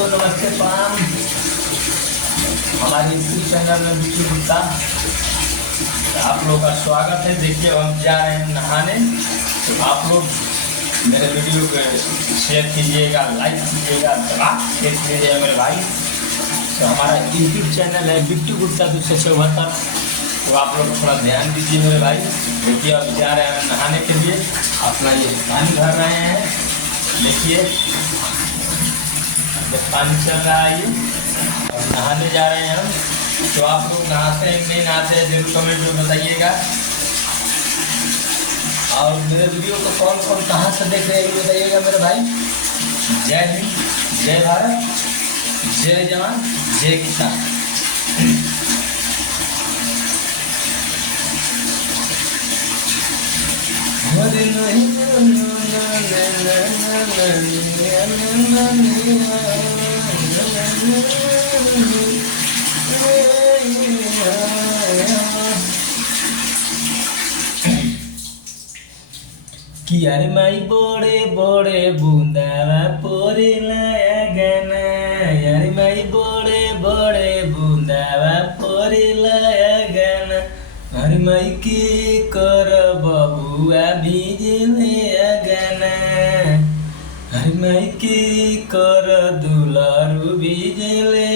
दोस्तों नमस्ते प्रणाम। हमारे यूट्यूब चैनल में बिट्टू गुप्ता आप लोगों का स्वागत है। देखिए हम जा रहे हैं नहाने, तो आप लोग मेरे वीडियो को शेयर कीजिएगा, लाइक कीजिएगा, दबा के कीजिएगा मेरे भाई। तो हमारा यूट्यूब चैनल है बिट्टू गुप्ता 274, तो आप लोग थोड़ा ध्यान दीजिए मेरे भाई। देखिए अब जा रहे हैं नहाने के लिए, अपना ये पानी भर रहे हैं। देखिए पानी चल रहा है ये, और नहाने जा रहे हैं हम। तो आप लोग नहाते हैं नहीं नहाते हैं जरूर कमेंट में बताइएगा। और मेरे वीडियो को कौन कौन कहाँ से देख रहे हैं ये बताइएगा मेरे भाई। जय हिंद, जय भारत, जय जवान, जय किसान। कि यार माई बड़े बड़े बूंदावा पोरे लाया गाना, यार माई बड़े बड़े बूंदावा पोरे लाया गाना। अरे माई के कर बबुआ भीजले गाना, अरे माई के कर दुलारू भीजले